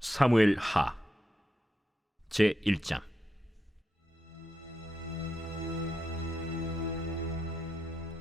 사무엘 하 제1장.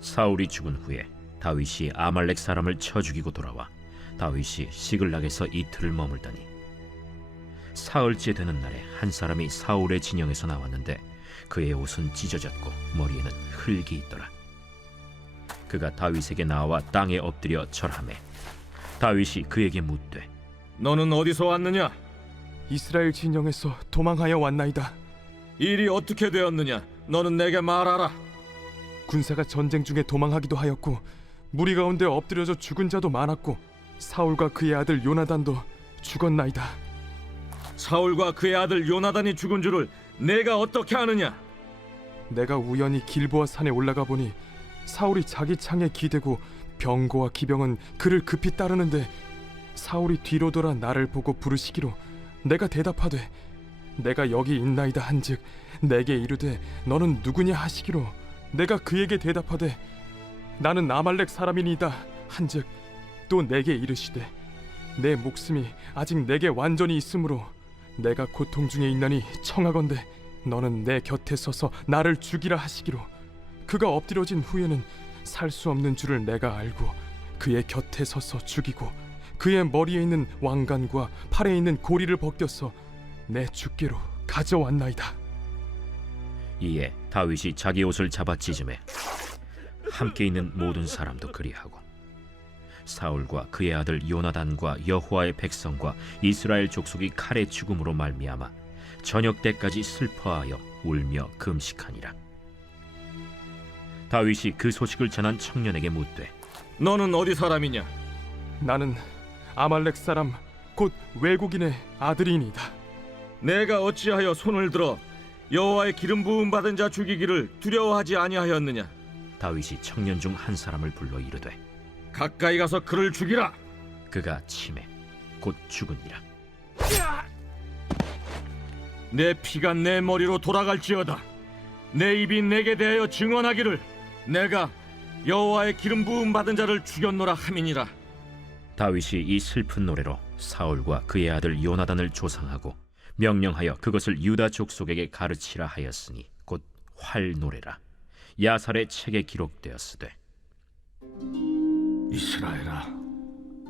사울이 죽은 후에 다윗이 아말렉 사람을 쳐 죽이고 돌아와 다윗이 시글락에서 이틀을 머물더니 사흘째 되는 날에 한 사람이 사울의 진영에서 나왔는데 그의 옷은 찢어졌고 머리에는 흙이 있더라. 그가 다윗에게 나와 땅에 엎드려 절하매 다윗이 그에게 묻되 너는 어디서 왔느냐? 이스라엘 진영에서 도망하여 왔나이다. 일이 어떻게 되었느냐? 너는 내게 말하라. 군사가 전쟁 중에 도망하기도 하였고 무리 가운데 엎드려져 죽은 자도 많았고 사울과 그의 아들 요나단도 죽었나이다. 사울과 그의 아들 요나단이 죽은 줄을 내가 어떻게 아느냐? 내가 우연히 길보아 산에 올라가 보니 사울이 자기 창에 기대고 병거와 기병은 그를 급히 따르는데 사울이 뒤로 돌아 나를 보고 부르시기로 내가 대답하되 내가 여기 있나이다 한즉 내게 이르되 너는 누구냐 하시기로 내가 그에게 대답하되 나는 아말렉 사람이니이다 한즉 또 내게 이르시되 내 목숨이 아직 내게 완전히 있으므로 내가 고통 중에 있나니 청하건대 너는 내 곁에 서서 나를 죽이라 하시기로 그가 엎드려진 후에는 살 수 없는 줄을 내가 알고 그의 곁에 서서 죽이고 그의 머리에 있는 왕관과 팔에 있는 고리를 벗겨서 내 주께로 가져왔나이다. 이에 다윗이 자기 옷을 잡아 찢음에 함께 있는 모든 사람도 그리하고 사울과 그의 아들 요나단과 여호와의 백성과 이스라엘 족속이 칼의 죽음으로 말미암아 저녁 때까지 슬퍼하여 울며 금식하니라. 다윗이 그 소식을 전한 청년에게 묻되 너는 어디 사람이냐? 나는 아말렉 사람 곧 외국인의 아들이니이다. 내가 어찌하여 손을 들어 여호와의 기름 부음 받은 자 죽이기를 두려워하지 아니하였느냐? 다윗이 청년 중 한 사람을 불러 이르되 가까이 가서 그를 죽이라. 그가 치매 곧 죽으니라. 내 피가 내 머리로 돌아갈지어다. 내 입이 내게 대하여 증언하기를 내가 여호와의 기름 부음 받은 자를 죽였노라 함이니라. 다윗이 이 슬픈 노래로 사울과 그의 아들 요나단을 조상하고 명령하여 그것을 유다 족속에게 가르치라 하였으니 곧 활 노래라. 야살의 책에 기록되었으되 이스라엘아,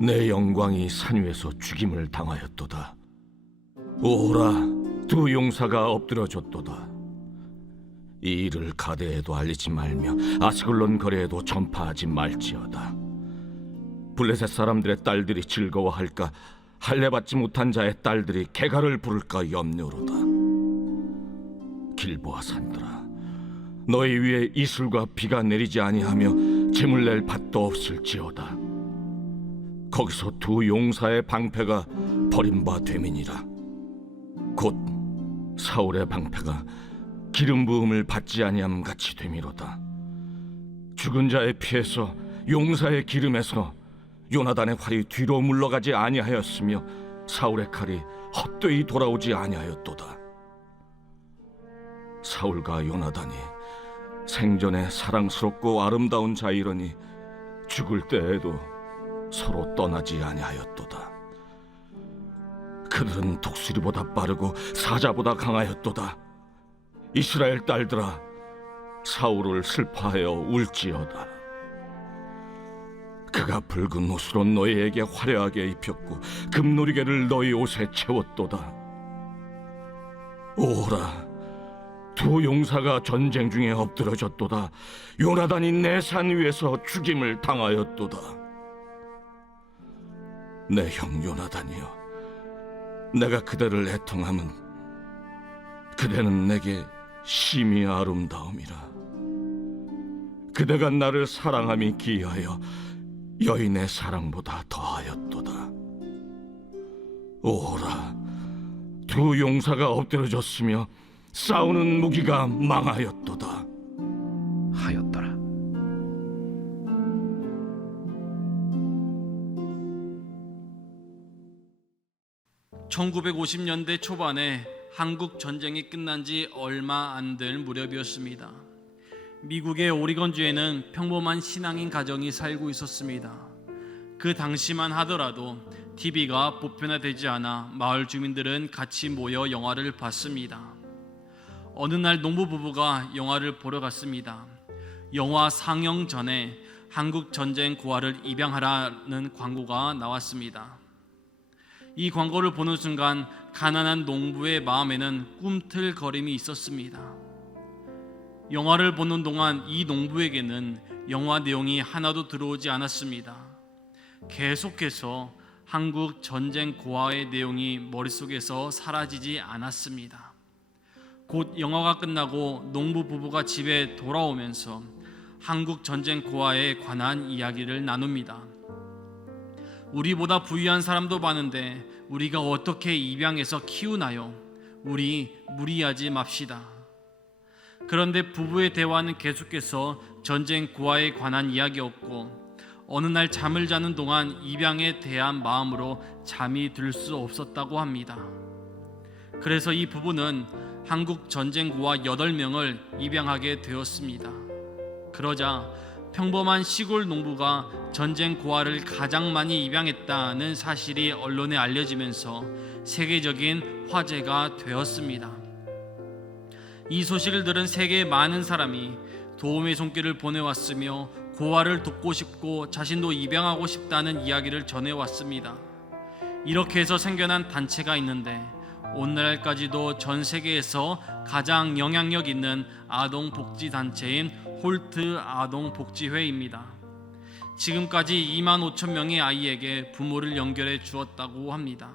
내 영광이 산 위에서 죽임을 당하였도다. 오라, 두 용사가 엎드려졌도다. 이 일을 가데에도 알리지 말며 아스글론 거리에도 전파하지 말지어다. 블레셋 사람들의 딸들이 즐거워할까, 할례받지 못한 자의 딸들이 개가를 부를까 염려로다. 길보아 산들아, 너희 위에 이슬과 비가 내리지 아니하며 재물 낼 밭도 없을지어다. 거기서 두 용사의 방패가 버림바 됨이니라. 곧 사울의 방패가 기름 부음을 받지 아니함 같이 됨이로다. 죽은 자의 피에서 용사의 기름에서 요나단의 활이 뒤로 물러가지 아니하였으며 사울의 칼이 헛되이 돌아오지 아니하였도다. 사울과 요나단이 생전에 사랑스럽고 아름다운 자이러니 죽을 때에도 서로 떠나지 아니하였도다. 그들은 독수리보다 빠르고 사자보다 강하였도다. 이스라엘 딸들아, 사울을 슬퍼하여 울지어다. 그가 붉은 옷으로 너희에게 화려하게 입혔고 금노리개를 너희 옷에 채웠도다. 오라, 두 용사가 전쟁 중에 엎드러졌도다. 요나단이 내 산 위에서 죽임을 당하였도다. 내 형 요나단이여, 내가 그대를 애통함은 그대는 내게 심히 아름다움이라. 그대가 나를 사랑함이 기이하여 여인의 사랑보다 더하였도다. 오라, 두 용사가 엎드려졌으며 싸우는 무기가 망하였도다 하였더라. (1950년대) 초반에 한국 전쟁이 끝난 지 얼마 안 될 무렵이었습니다. 미국의 오리건주에는 평범한 신앙인 가정이 살고 있었습니다. 그 당시만 하더라도 TV가 보편화되지 않아 마을 주민들은 같이 모여 영화를 봤습니다. 어느 날 농부 부부가 영화를 보러 갔습니다. 영화 상영 전에 한국 전쟁 고아를 입양하라는 광고가 나왔습니다. 이 광고를 보는 순간 가난한 농부의 마음에는 꿈틀거림이 있었습니다. 영화를 보는 동안 이 농부에게는 영화 내용이 하나도 들어오지 않았습니다. 계속해서 한국 전쟁 고아의 내용이 머릿속에서 사라지지 않았습니다. 곧 영화가 끝나고 농부 부부가 집에 돌아오면서 한국 전쟁 고아에 관한 이야기를 나눕니다. 우리보다 부유한 사람도 많은데 우리가 어떻게 입양해서 키우나요? 우리 무리하지 맙시다. 그런데 부부의 대화는 계속해서 전쟁 고아에 관한 이야기였고, 어느 날 잠을 자는 동안 입양에 대한 마음으로 잠이 들 수 없었다고 합니다. 그래서 이 부부는 한국 전쟁 고아 8명을 입양하게 되었습니다. 그러자 평범한 시골 농부가 전쟁 고아를 가장 많이 입양했다는 사실이 언론에 알려지면서 세계적인 화제가 되었습니다. 이 소식을 들은 세계의 많은 사람이 도움의 손길을 보내왔으며 고아를 돕고 싶고 자신도 입양하고 싶다는 이야기를 전해왔습니다. 이렇게 해서 생겨난 단체가 있는데 오늘날까지도 전 세계에서 가장 영향력 있는 아동복지단체인 홀트 아동복지회입니다. 지금까지 25,000명의 아이에게 부모를 연결해 주었다고 합니다.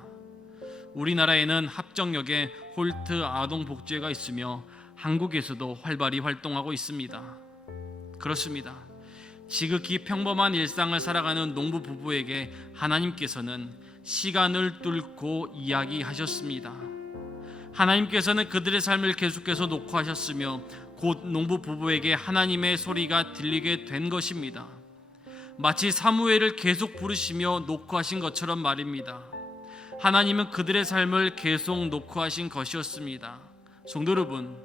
우리나라에는 합정역에 홀트 아동복지회가 있으며 한국에서도 활발히 활동하고 있습니다. 그렇습니다. 지극히 평범한 일상을 살아가는 농부 부부에게 하나님께서는 시간을 뚫고 이야기하셨습니다. 하나님께서는 그들의 삶을 계속해서 녹화하셨으며 곧 농부 부부에게 하나님의 소리가 들리게 된 것입니다. 마치 사무엘을 계속 부르시며 녹화하신 것처럼 말입니다. 하나님은 그들의 삶을 계속 녹화하신 것이었습니다. 성도 여러분,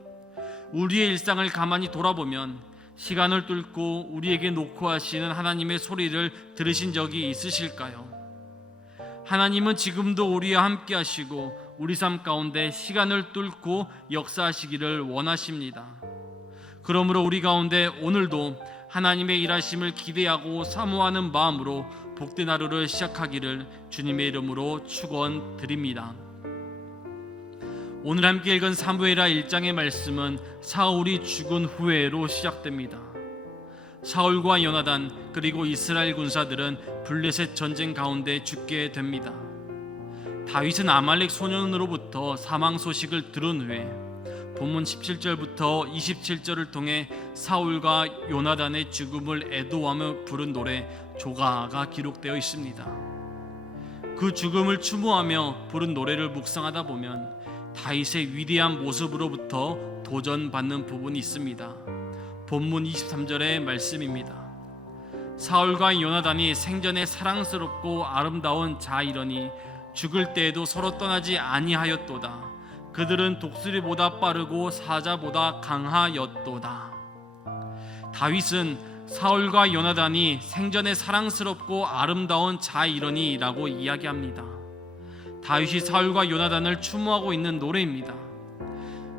우리의 일상을 가만히 돌아보면 시간을 뚫고 우리에게 녹화하시는 하나님의 소리를 들으신 적이 있으실까요? 하나님은 지금도 우리와 함께 하시고 우리 삶 가운데 시간을 뚫고 역사하시기를 원하십니다. 그러므로 우리 가운데 오늘도 하나님의 일하심을 기대하고 사모하는 마음으로 복된 하루를 시작하기를 주님의 이름으로 축원드립니다. 오늘 함께 읽은 사무엘하 1장의 말씀은 사울이 죽은 후에로 시작됩니다. 사울과 요나단 그리고 이스라엘 군사들은 블레셋 전쟁 가운데 죽게 됩니다. 다윗은 아말렉 소년으로부터 사망 소식을 들은 후에 본문 17절부터 27절을 통해 사울과 요나단의 죽음을 애도하며 부른 노래 조가가 기록되어 있습니다. 그 죽음을 추모하며 부른 노래를 묵상하다 보면 다윗의 위대한 모습으로부터 도전받는 부분이 있습니다. 본문 23절의 말씀입니다. 사울과 요나단이 생전에 사랑스럽고 아름다운 자이러니 죽을 때에도 서로 떠나지 아니하였도다. 그들은 독수리보다 빠르고 사자보다 강하였도다. 다윗은 사울과 요나단이 생전에 사랑스럽고 아름다운 자이러니라고 이야기합니다. 다윗이 사울과 요나단을 추모하고 있는 노래입니다.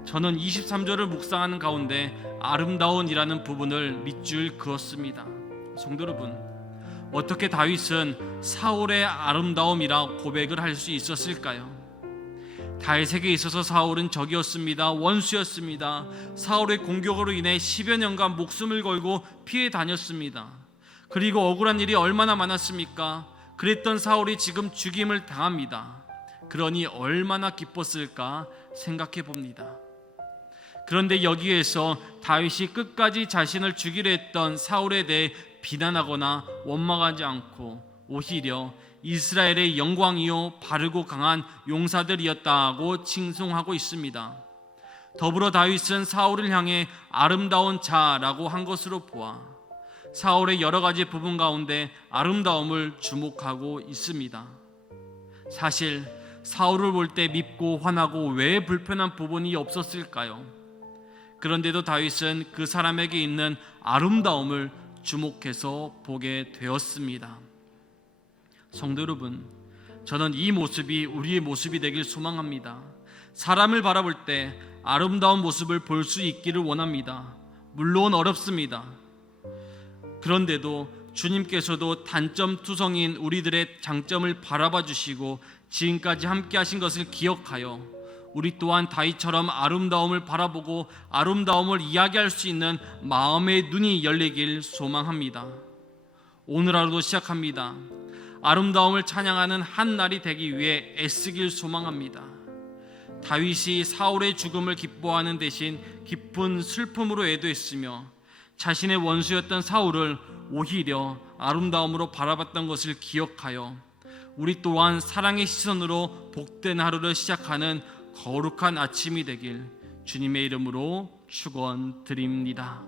저는 23절을 묵상하는 가운데 아름다운이라는 부분을 밑줄 그었습니다. 성도 여러분, 어떻게 다윗은 사울의 아름다움이라 고백을 할 수 있었을까요? 다윗에게 있어서 사울은 적이었습니다. 원수였습니다. 사울의 공격으로 인해 10여 년간 목숨을 걸고 피해 다녔습니다. 그리고 억울한 일이 얼마나 많았습니까? 그랬던 사울이 지금 죽임을 당합니다. 그러니 얼마나 기뻤을까 생각해 봅니다. 그런데 여기에서 다윗이 끝까지 자신을 죽이려 했던 사울에 대해 비난하거나 원망하지 않고 오히려 이스라엘의 영광이요 바르고 강한 용사들이었다고 칭송하고 있습니다. 더불어 다윗은 사울을 향해 아름다운 자라고 한 것으로 보아 사울의 여러 가지 부분 가운데 아름다움을 주목하고 있습니다. 사실 사울을 볼 때 밉고 화나고 왜 불편한 부분이 없었을까요? 그런데도 다윗은 그 사람에게 있는 아름다움을 주목해서 보게 되었습니다. 성도 여러분, 저는 이 모습이 우리의 모습이 되길 소망합니다. 사람을 바라볼 때 아름다운 모습을 볼 수 있기를 원합니다. 물론 어렵습니다. 그런데도 주님께서도 단점투성인 우리들의 장점을 바라봐 주시고 지금까지 함께 하신 것을 기억하여 우리 또한 다윗처럼 아름다움을 바라보고 아름다움을 이야기할 수 있는 마음의 눈이 열리길 소망합니다. 오늘 하루도 시작합니다. 아름다움을 찬양하는 한 날이 되기 위해 애쓰길 소망합니다. 다윗이 사울의 죽음을 기뻐하는 대신 깊은 슬픔으로 애도했으며 자신의 원수였던 사울을 오히려 아름다움으로 바라봤던 것을 기억하여 우리 또한 사랑의 시선으로 복된 하루를 시작하는 거룩한 아침이 되길 주님의 이름으로 축원드립니다.